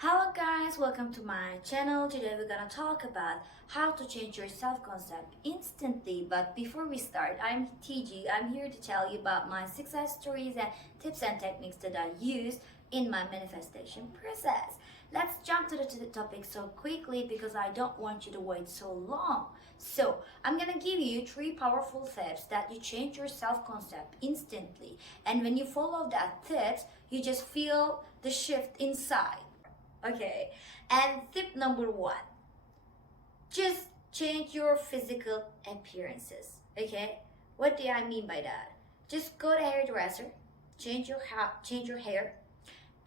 Hello guys, welcome to my channel. Today we're gonna talk about how to change your self-concept instantly. But before we start, I'm TG. I'm here to tell you about my success stories and tips and techniques that I use in my manifestation process. Let's jump to the topic so quickly because I don't want you to wait so long. So I'm gonna give you 3 powerful tips that you change your self-concept instantly. And when you follow that tips, you just feel the shift inside. Okay, and tip number 1, just change your physical appearances. Okay, what do I mean by that? Just go to hairdresser, change your hair,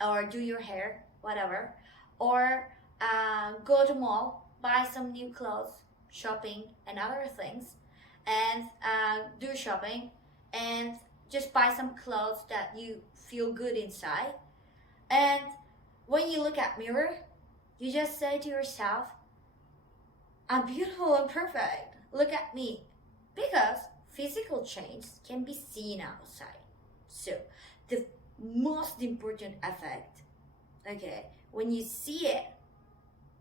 or do your hair, whatever, or go to mall, buy some new clothes, shopping and other things, and do shopping, and just buy some clothes that you feel good inside. And when you look at mirror, you just say to yourself, I'm beautiful and perfect. Look at me. Because physical change can be seen outside. So the most important effect, okay, when you see it,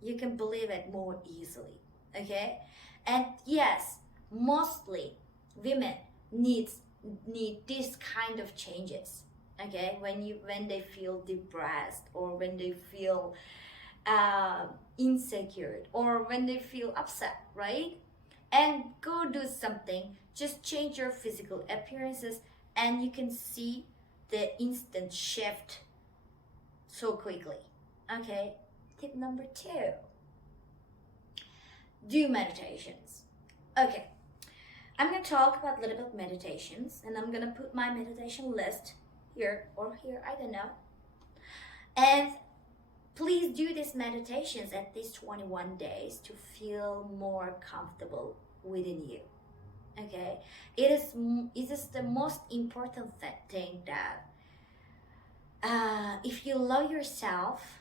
you can believe it more easily. Okay? And yes, mostly women need this kind of changes. Okay, when they feel depressed, or when they feel insecure, or when they feel upset, right? And go do something, just change your physical appearances, and you can see the instant shift so quickly. Okay, tip number 2, do meditations. Okay, I'm gonna talk about a little bit meditations, and I'm gonna put my meditation list here or here, I don't know. And please do these meditations at least 21 days to feel more comfortable within you. Okay, it is the most important thing that if you love yourself,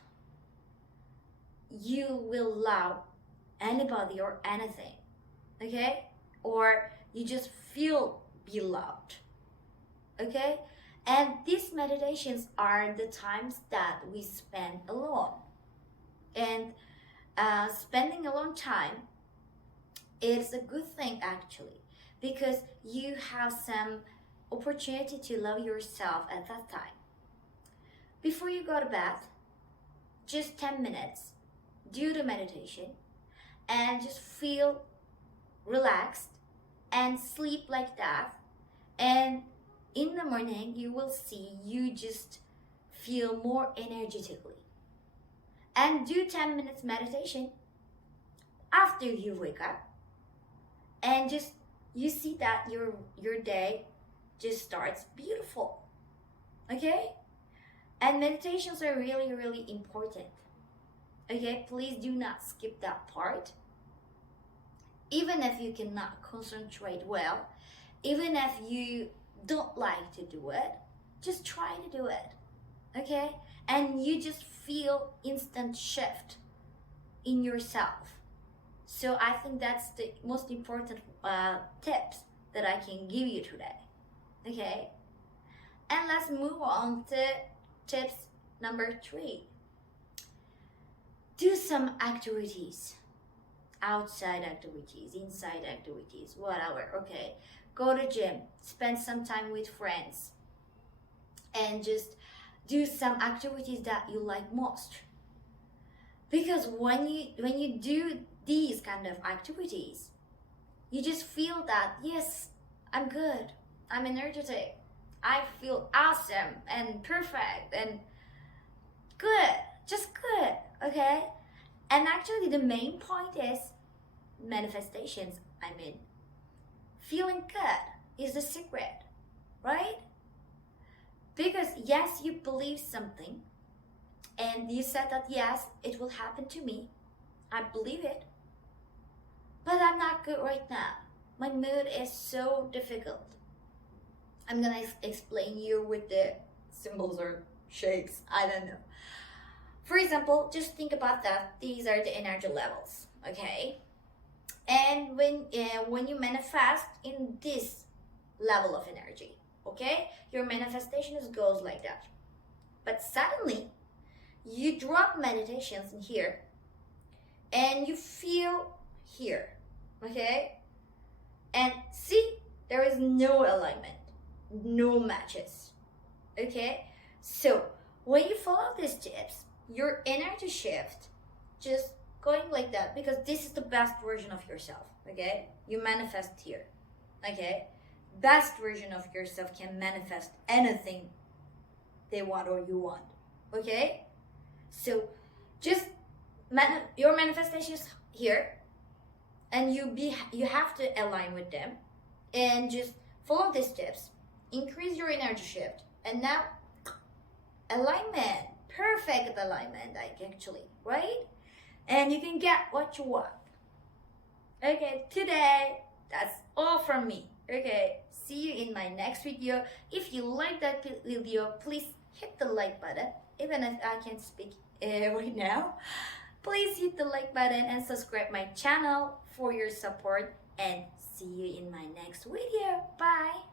you will love anybody or anything. Okay, or you just feel beloved. Okay, and these meditations are the times that we spend alone. And spending alone time is a good thing actually, because you have some opportunity to love yourself at that time. Before you go to bed, just 10 minutes, do the meditation and just feel relaxed and sleep like that. And in the morning, you will see you just feel more energetically. And do 10 minutes meditation after you wake up. And just you see that your day just starts beautiful. Okay? And meditations are really, really important. Okay? Please do not skip that part. Even if you cannot concentrate well, even if you don't like to do it, just try to do it. Okay, and you just feel instant shift in yourself. So I think that's the most important tips that I can give you today. Okay, and let's move on to tips number 3. Do some activities, outside activities, inside activities, whatever. Okay, go to gym, spend some time with friends, and just do some activities that you like most. Because when you do these kind of activities, you just feel that, yes, I'm good, I'm energetic, I feel awesome and perfect and good, just good. Okay, and actually the main point is manifestations. I mean, feeling good is the secret, right? Because yes, you believe something, and you said that yes, it will happen to me. I believe it. But I'm not good right now. My mood is so difficult. I'm gonna explain you with the symbols or shapes. I don't know. For example, just think about that. These are the energy levels, okay? And when you manifest in this level of energy, okay, your manifestation goes like that. But suddenly you drop meditations in here and you feel here, okay? And see, there is no alignment, no matches, okay? So when you follow these tips, your energy shift just going like that, because this is the best version of yourself, okay? You manifest here, okay? Best version of yourself can manifest anything they want or you want, okay? So just your manifestations here, and you have to align with them and just follow these steps, increase your energy shift, and now alignment, perfect alignment, like actually, right? And you can get what you want. Okay, today that's all from me. Okay, see you in my next video. If you like that video, please hit the like button. Even if I can't speak right now, please hit the like button and subscribe my channel for your support, and see you in my next video. Bye.